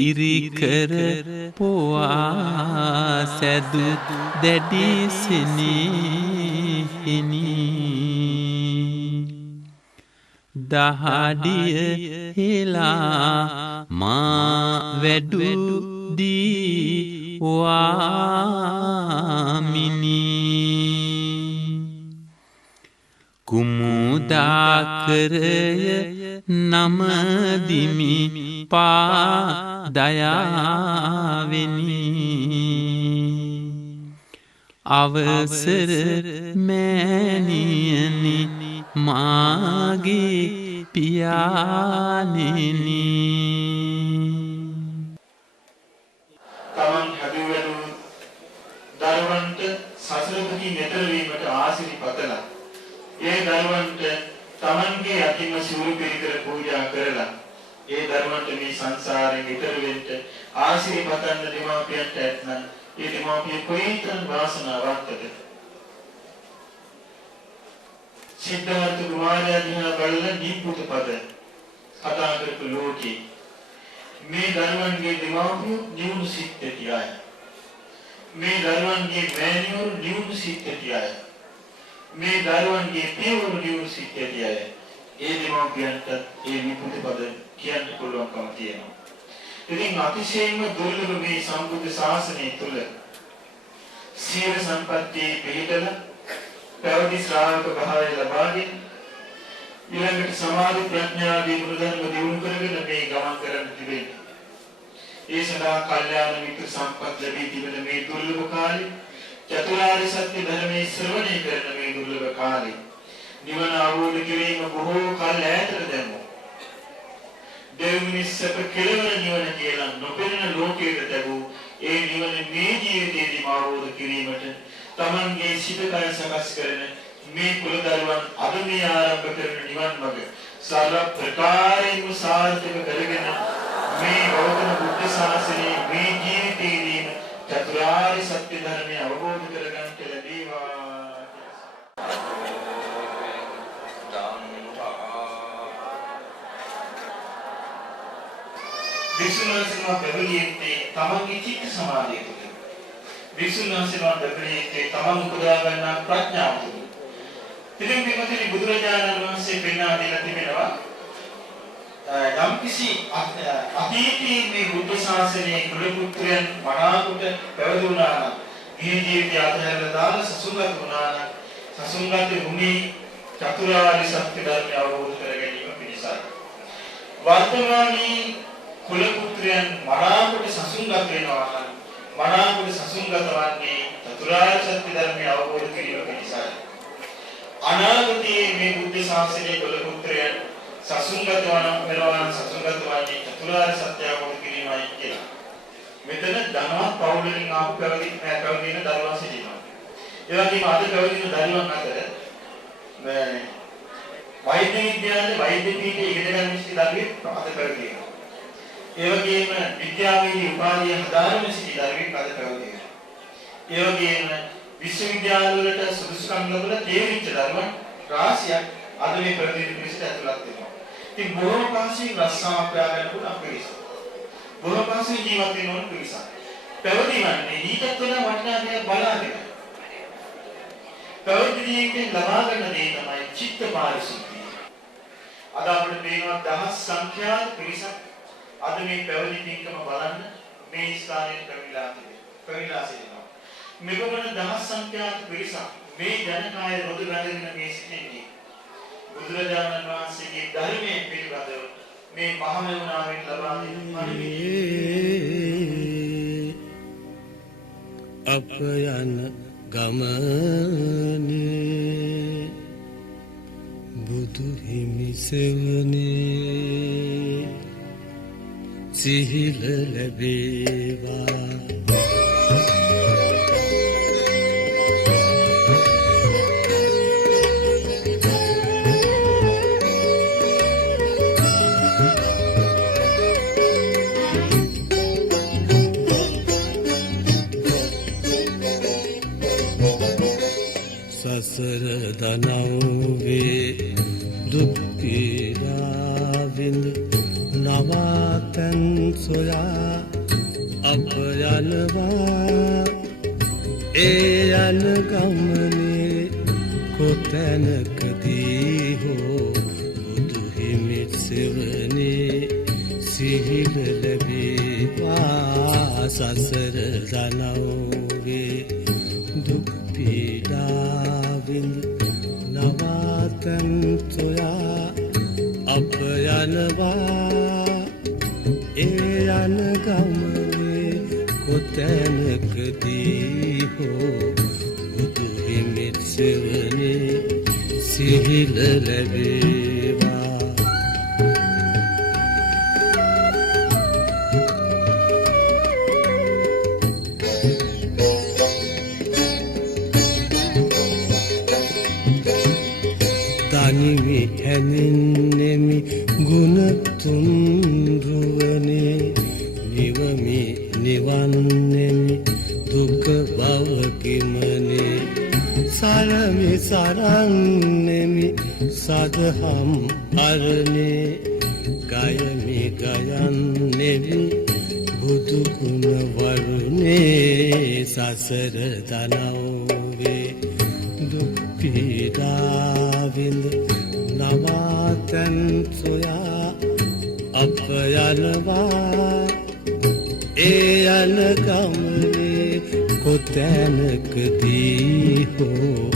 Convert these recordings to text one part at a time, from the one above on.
කිරිකර පොවා සැදු දැඩිසිනහිනි දහඩිය හෙලා මා වැඩුදී වාමිනි කුමුදාකරය නමදිමි පාදයාවෙනි අවසර මෑණියනි මාගේ පියාණෙනි තමන් හැදුවැඩු දරුවන්ට සසරපති මෙතරවීමට ආසිරි පතලා ඒ දරුවන්ට තමන්ගේ අතිම සිවුරු පිළිකර පූජා කරලා ඒ දරුවන්ට මේ සංසාරයෙන් ඈතර වෙන්න ආසිරි පතන්න දෙමාපියන්ට ඇත්නම් ඒ දෙමාපිය කොයිතරම් වාසනාවන්තද සිද්ධාර්ථ කුමාරයා දිහා බලලා නිපුත පද කතා කරපු ලෝකේ මේ දරුවන්ගේ දෙමාපිය නිවුණු සිත් ඇතියයි මේ දරුවන්ගේ මෑණියෝ නිවුණු සිත් ඇතියයි මේ දරුවන්ගේ පියවරු නිවුණු සිත් ඇතියයි ඒ දෙමාපියන්ට ඒ නිපුත පද කියන්න පුළුවන්කම තියෙනවා ඉතින් අතිශයින්ම දුර්ලභ මේ සම්බුද්ධ ශාසනය තුල සීල සම්පත්තිය පිළිතලා පැවිදි ශ්‍රාවක භාවය ලබාගෙන ඊළඟට සමාධි ප්‍රඥාදී ගුණධර්ම දියුණු කරගෙන මේ ගමන් කරන්න තිබෙන්නේ. ඒ සඳහා කල්යාණ මිත්‍ර සම්පත් ලැබී තිබෙන මේ දුර්ලභ කාලේ චතුරාර්ය සත්‍ය ධර්මයේ ශ්‍රවණය කරන මේ දුර්ලභ කාලේ නිවන අවබෝධ කිරීම බොහෝ කල් ඈතට දැමුවා. දෙවියන් සප කෙලවර නිවන කියලා නොපෙනෙන ලෝකයකට ලැබූ ඒ නිවන මේ ජීවිතයේදී අවබෝධ කිරීමට තමන්ගේ සිත කය සකස් කරන මේ කුල දරුවන් අද මේ ආරම්භ කරන නිවන් මඟ සර්ව ප්‍රකාරයෙන්ම සාර්ථක කරගෙන මේ ගෞතම බුද්ධ ශාසනයේ මේ ජීවිතයේදී චතුරාර්ය සත්‍ය ධර්මය අවබෝධ කරගන්නට ලැබේවා. විසුණුසේන බැබලියේ තමන්ගේ චිත්ත සමාධිය තුළ විසුණුසේන බැබලියේ තමන් උපදවා ගන්නා ප්‍රඥාව තුළ ඉතින් මේකදී බුදුරජාණන් වහන්සේ පෙන්වා දෙලා තිබෙනවා යම්කිසි අතීතයේ මේ බුද්ධ ශාසනයේ කුල පුත්‍රයන් මනාකොට පැවතුණා නම් මේ ජීවිතය අතහැරලා දාලා සසුන්ගත වුණා නම් සසුන්ගත වුණේ චතුරාර්ය සත්‍ය ධර්මය අවබෝධ කර ගැනීම පිණිසයි වර්තමානයේ කුල පුත්‍රයන් මනාකොට සසුන්ගත වෙනවා නම් මනාකොට සසුන්ගත වන්නේ චතුරාර්ය සත්‍ය ධර්මය අවබෝධ කිරීම පිණිසයි අනාගතයේ මේ බුද්ධ ශාසනයේ කුල පුත්‍රයන් සසුන්ගත වෙනවා සසුන්ගත වන්නේ චතුරාර්ය සත්‍ය අවබෝධ කිරීමයි කියලා. මෙතන ධනවත් පෞලෙන් ආපු පැවිදින දරුවන් සිටිනවා. ඒ වගේම අද පැවිදින දරුවන් අතර වෛද්‍ය විද්‍යාලයේ වෛද්‍ය පීඨයේ ඉගෙන ගන්න සිටි දරුවෙක් අද පැවිදිනවා. ඒ වගේම විද්‍යාවේ උපාධිය හදාරන සිටි දරුවෙක් අද පැවිදිනවා. ඒ වගේම විශ්වවිද්‍යාලවලට සුදුසුකම් ලැබලා තේරිච්ච දරුවන් රාශියක් අද මේ පැවිදි පිරිසට ඇතුළත් වෙනවා. ඉතින් බොහෝ පාසී රස්සාවක් ප්‍රයාගන්න පුළුවන් පිරිස. බොහෝ පාසී ජීවත් වෙන ඕන පිරිස. පැවිදි වන්නේ ඊටත් වඩා වටිනා දෙයක් බලාගෙන. පැවිදි ජීවිතේ ලබා ගන්න දේ තමයි චිත්ත පාරිශුද්ධිය. අද අපිට පේනවා දහස් සංඛ්‍යාත පිරිසක් අද මේ පැවිදි පින්කම බලන්න මේ ස්ථානයේ පැවිදිලා සිටිනවා. මෙවන දහස් සංඛ්‍යාත පිරිසක් මේ ජනකාය රොදු බැඳගෙන මේ සිටින්නේ බුදුරජාණන් වහන්සේගේ ධර්මයේ පිළිබඳව මේ මහමෙවුනාවෙන් ලබා දෙන අප යන ගමනේ බුදු හිමි සෙවනේ සිහිල ලැබේවා සසර දනව්වේ දුක් පීඩා විඳ නවාතැන් සොයා අප යනවා ඒ යන ගමනේ කොතැනකදී හෝ බුදු හිමි සෙවනේ සිහිල ලැබේවා සසර දනව්වේ දුක් පීඩාවින් නවාතන් සොයා අප යනවා ඒ යන ගමනේ කොතැනකදී හෝ බුදු හිමි සෙවනේ සිහිල ලැබේවා තනිවි හැඳින්නෙමි ගුණ තුන්රුවනේ නිවමි නිවන්නෙමි දුක බවකිමනේ සරමි සරන්නෙමි සදහම් අරනේ ගයමි ගයන්නෙමි බුදු ගුණ වරුනේ සසර දනව්වේ දුක් පීඩාවින්ද නවාතැන් සොයා අප යනවා ඒ යන ගමනේ කොතැනකදී හෝ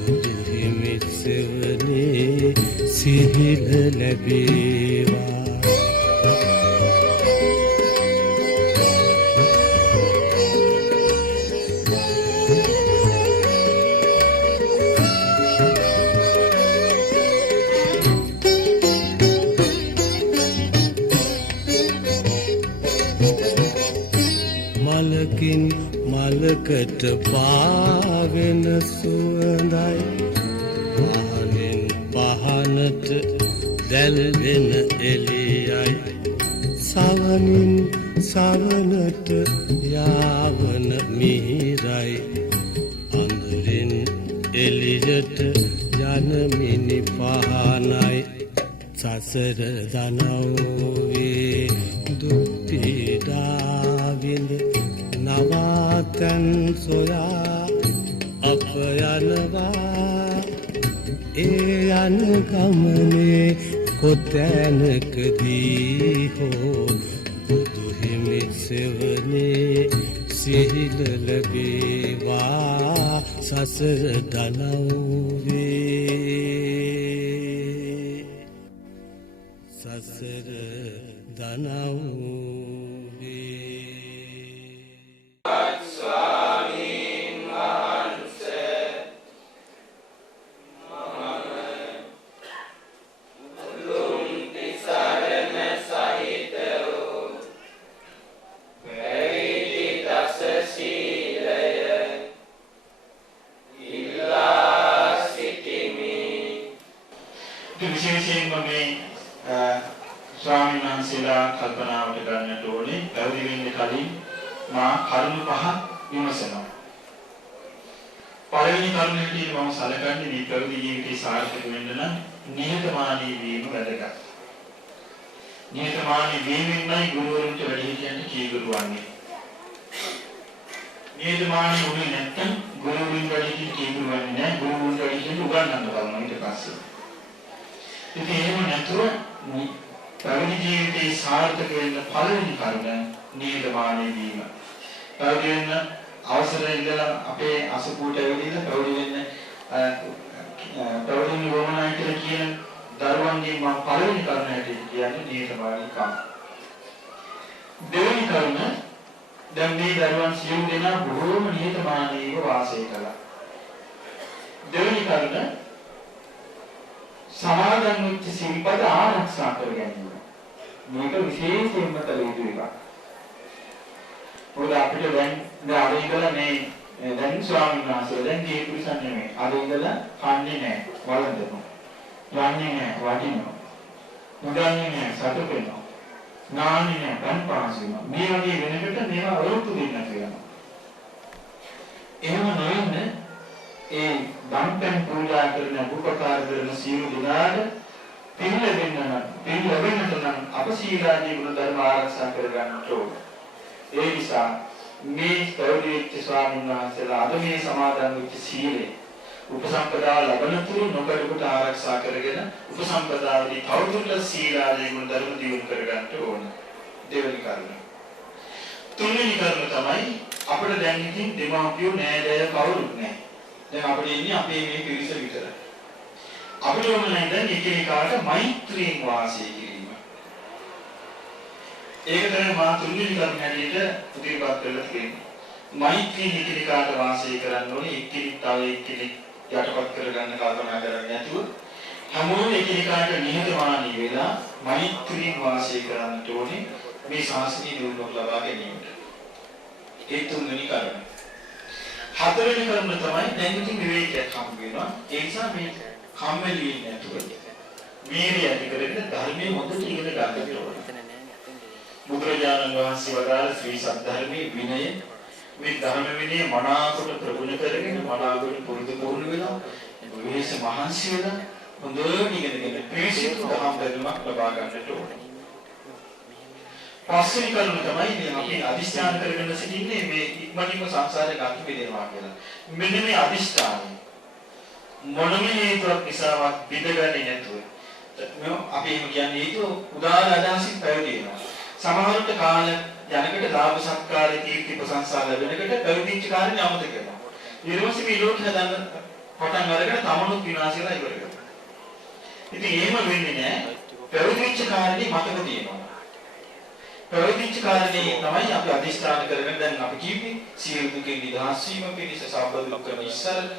බුදු හිමි සෙවනේ සිහිල ලැබේවා මලකින් මලකට පාවෙන සුවඳයි පහනෙන් පහනට දැල්වෙන එළියයි සවනින් සවනට යාවන මිහිරයි අඳුරින් එළියට යන මිනි පහනයි සසර දනව්වේ දුක් පීඩාවින්ද නවාතැන් සොයා අප යනවා ඒ යන ගමනේ කොතැනකදී හෝ බුදු හිමි සෙවනේ සිහිල ලැබේවා සසර දනව්වේ සසර දනව්වේ විශේෂයෙන්ම මේ ස්වාමීන් වහන්සේලා කල්පනාවට ගන්නට ඕනේ පැවිදි වෙන්න කලින් මා කරුණු පහක් විමසනවා. පළවෙනි කරුණ හැටියට මම සැලකන්නේ මේ පැවිදි ජීවිතේ සාර්ථක වෙන්න නම් නිහතමානී වීම වැදගත්. නිහතමානී වීමෙන්මයි ගුරුවරුන්ට වැඩිහිටියන්ට කීකරු වන්නේ. නිහතමානී වුණේ නැත්නම් ගුරුවරුන් වැඩිහිටියන්ට කීකරු වන්නේ නැහැ. ගුරුවරුන් වැඩිහිටියන්ට උගන්වන්න බලනවා ඊට පස්සේ. ඉතින් එහෙම නැතුව පැවිදි ජීවිතේ සාර්ථක වෙන්න පළවෙනි කරුණ නිහතමානී වීම. පැවිදි වෙන්න අවසරය ඉඳලා අපේ අසපුවට ඇවිදලා පැවිදි වෙන්න පැවිදි වුණා කියලා කියන දරුවන්ගේ මම පළවෙනි කරුණ හැටියට කියන්නේ නිහතමානීකම. දෙවෙනි කරුණ දැන් මේ දරුවන් සියලු දෙනා බොහෝම නිහතමානීව වාසය කළා. දෙවෙනි කරුණ සමාදන් වෙච්ච සිල්පද ආරක්ෂා කර ගැනීම. මේක විශේෂයෙන්ම කළ යුතු එකක්. මොකද අපිට දැන් අද ඉඳලා මේ දැන් ස්වාමීන් වහන්සේ දැන් ගේ පුරුෂන් නෙමෙයි. අද ඉඳලා කන්නේ නැහැ, වළඳනවා. යන්නේ නැහැ, වටිනවා. උඩන්නේ නැහැ, සතුට වෙනවා. නාන්නේ නැහැ, පන් පාස් වෙනවා. මේ වගේ වෙනකොට මේවා වරුත්තු දෙන්න කියලා. එහෙම නොවෙන්නේ ඒ දම්පැන් පූජා කරන උපකාර කරන සියලු දෙනාට පිළිල දෙන්න නම් පින් ලැබෙන්නට නම් අප සීලාදී ගුණ ධර්ම ආරක්ෂා කර ගන්නට ඕන. ඒ නිසා මේ පැවිදි වෙච්ච ස්වාමීන් වහන්සේලා අද මේ සමාදන් වෙච්ච සීලය උපසම්පදා ලබන තුරු නොකඩකට ආරක්ෂා කරගෙන උපසම්පදාවේදී තවදුරටත් සීලාදී ගුණ ධර්ම දියුණු කර ගන්නට ඕන. දෙවෙනි කරුණ. තුන්වෙනි කරුණ තමයි අපිට දැන් ඉතින් දෙමාපියෝ නෑදෑයෝ කවුරුත් නැහැ. දැන් අපිට ඉන්නේ අපේ මේ පිරිස විතරයි. අපිට ඕන නැහැ දැන් එකිනෙකාට මෛත්‍රියෙන් වාසය කිරීම. ඒක තමයි මා තුන්වෙනි කරුණ හැටියට ඉදිරිපත් කරලා තියෙන්නේ. මෛත්‍රියෙන් එකිනෙකාට වාසය කරන්න ඕනේ. එක්කෙනෙක් තව එක්කෙනෙක් යටපත් කරගන්න කල්පනා කරන්නේ නැතුව හැමෝම එකිනෙකාට නිහතමානී වෙලා මෛත්‍රියෙන් වාසය කරන්න ඕනේ. මේ ශාසනීය දියුණුවක් ලබා ගැනීමට. ඒ තුන්වෙනි කරුණ. හතරවෙනි කරුණ තමයි දැන් ඉතින් විවේකයක් හම්බ වෙනවා. ඒ නිසා මේ කම්මැලි වෙන්නේ නැතුව වීර්යය ඇති කරගෙන ධර්මයේ හොඳට ඉගෙන ගන්න ඕනේ. බුදුරජාණන් වහන්සේ වදාළ ශ්‍රී සද්ධර්මයේ විනය මේ ධර්ම විනය මනාකොට ප්‍රගුණ කරගෙන මනාකොට පුරුදු වෙලා විශේෂ මහන්සි වෙලා හොඳට ඉගෙනගෙන ප්‍රේසිත ධර්ම බැලුමක් ලබා ගන්නට ඕනේ. පස්වෙනි කරුණ තමයි මේ අපි අදිෂ්ඨාන කරගෙන සිටින්නේ මේ ඉක්මනින්ම සංසාරේ ගත වෙනවා කියලා. මෙන්න මේ අදිෂ්ඨානය මොනම හේතුවක් නිසාවත් බිඳගන්නේ නැතුව අපි එහෙම කියන්නේ හේතුව උදාර අදහසින් පැවිදි වෙනවා. සමහරවිට කාල යනකට ලාභ සත්කාරයේ කීර්ති ප්‍රශංසා ලැබෙනකොට පැවිදිච්ච කාර්යය අමතක කරනවා. ඊට පස්සේ මේ ලෝකේ හදන්න පටන් අරගෙන තමනුත් විනාශ වෙලා ඉවර කරනවා. ඉතින් එහෙම වෙන්නේ නැහැ. පැවිදිච්ච කාර්යය මතක තියෙනවා. පැවිදිච්ච කාරණේ තමයි අපි අධිෂ්ඨාන කරගෙන දැන් අපි කිව්වේ සියලු දුකින් නිදහස් වීම පිණිස සබ්බ දුක්ඛ නිස්සාරණ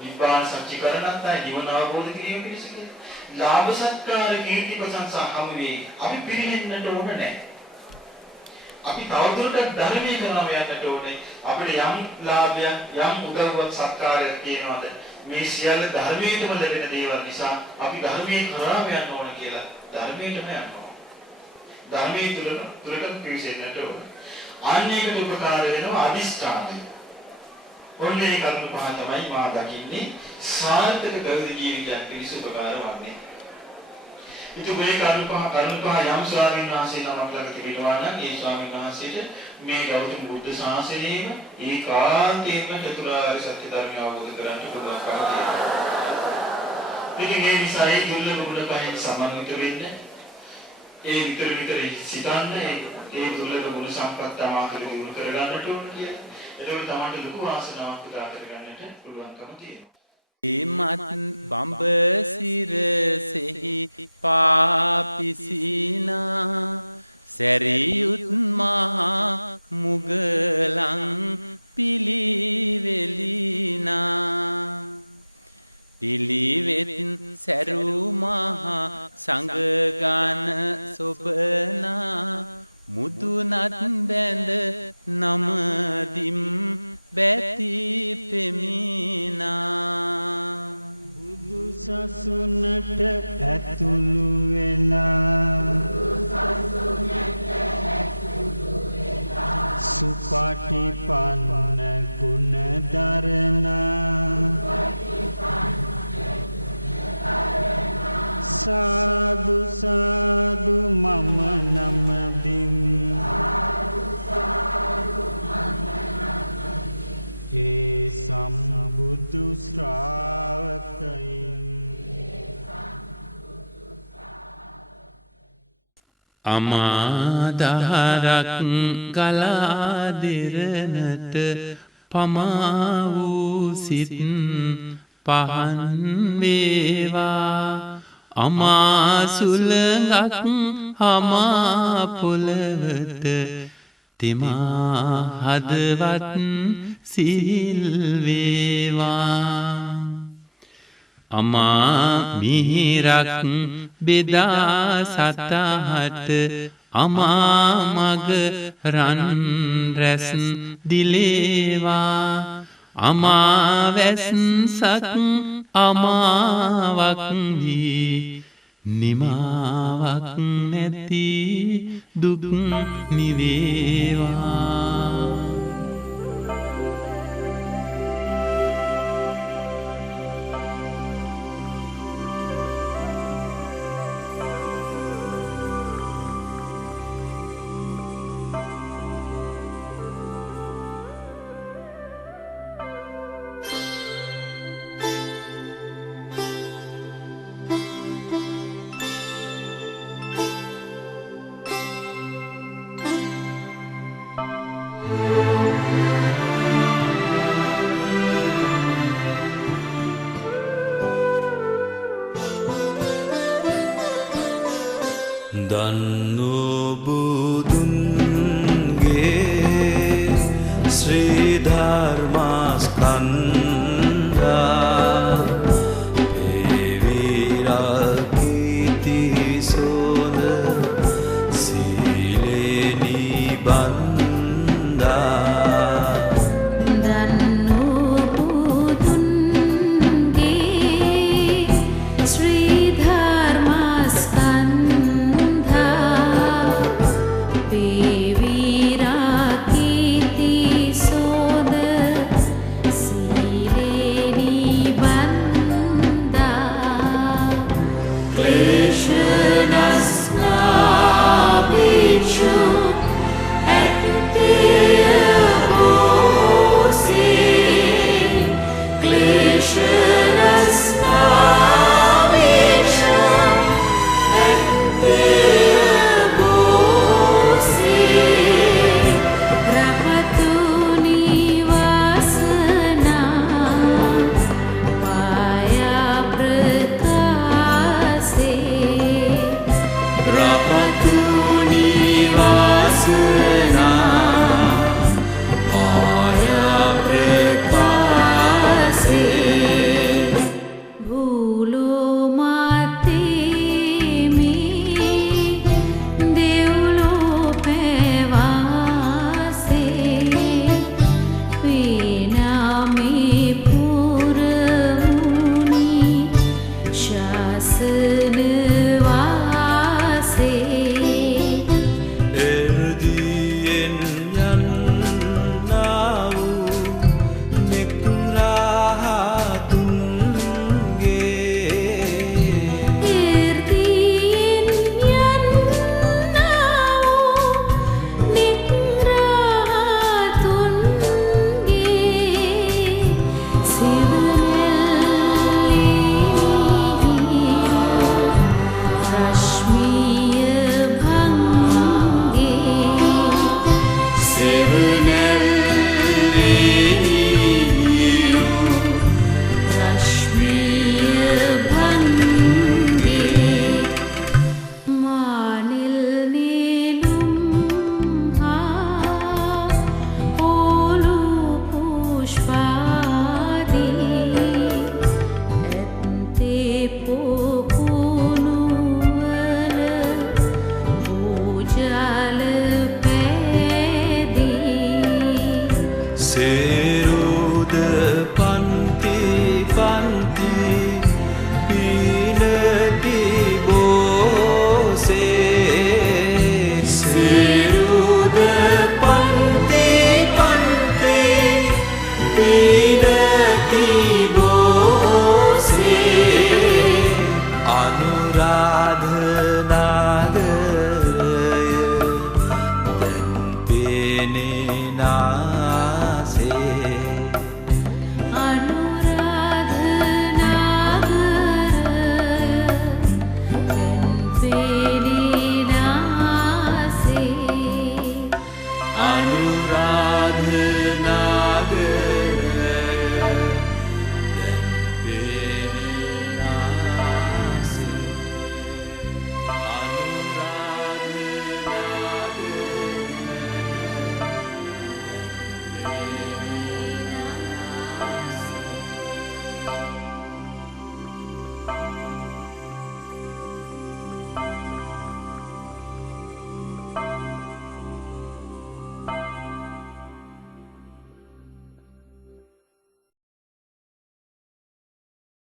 නිබ්බාන සත්‍චිකරණත් නිවන අවබෝධ කිරීම පිණිස කියලා. ලාභ සත්කාර කීර්ති ප්‍රශංසා හැම වෙයි අපි පිරිහෙන්නට ඕන නැහැ. අපි තවදුරටත් ධර්මයේ කරනව යන්නට ඕනේ. අපිට යම් ලාභයක් යම් උදව්වක් සත්කාරයක් තියෙනවද මේ සියල්ල ධර්මයේම ලැබෙන දේවල් නිසා අපි ධර්මයේ කරාම යන්න ඕන කියලා ධර්මයේම යන්න ඕන. ධර්මයේ තුලට පිවිසෙන්නට ඕන. ආන්නයකට උපකාර වෙනවා අදිෂ්ඨානය. ඔන්නේ කරුණු පහ තමයි මා දකින්නේ සාර්ථක පැවිදි ජීවිතයක් පිණිස උපකාර වන්නේ. ඉතින් මේ කරුණු පහ යම් ස්වාමීන් වහන්සේ නමක් ළඟ තිබෙනවා නම් ඒ ස්වාමීන් වහන්සේට මේ ගෞතම බුද්ධ ශාසනයෙම ඒකාන්තයෙන්ම චතුරාර්ය සත්‍ය ධර්මය අවබෝධ කරගන්න පුළුවන්කම තියෙනවා. ඉතින් මේ නිසා ඒ දුර්ලභ ගුණ පහෙන් සමන්විත වෙන්නේ ඒ විතර සිතන්න ඒ දුර්ලභ ගුණ සම්පත් තමාකල දිනු කරගන්නට ඕන කියලා. එතකොට තමන්ට ලොකු වාසනාවක් උදා කරගන්නට පුළුවන්කම තියෙනවා. අමාදහරක් ගලාදිරනට පමා වූ සිත් පහන් වේවා අමාසුලඟක් හමා පොළවට තෙමා හදවත් සිල් වේවා අමා මිහිරක් බෙදා සතහට අමා මග රන් රැස් දිලේවා අමා වැස්සක් අමාවක් වී නිමාවක් නැති දුක් නිවේවා දන්නෝ බුදුන්ගේ ශ්‍රී ධර්මස්කන්ධා පේවිරා කීර්ති සෝද සීලේ නිබන්ධා සේරුද පන්ති පන්ති පීනටි බෝසේ සේරුද පන්ති පන්ති පීනටි බෝසේ අනුරාධ නාගරය දැන් පේනේ නා say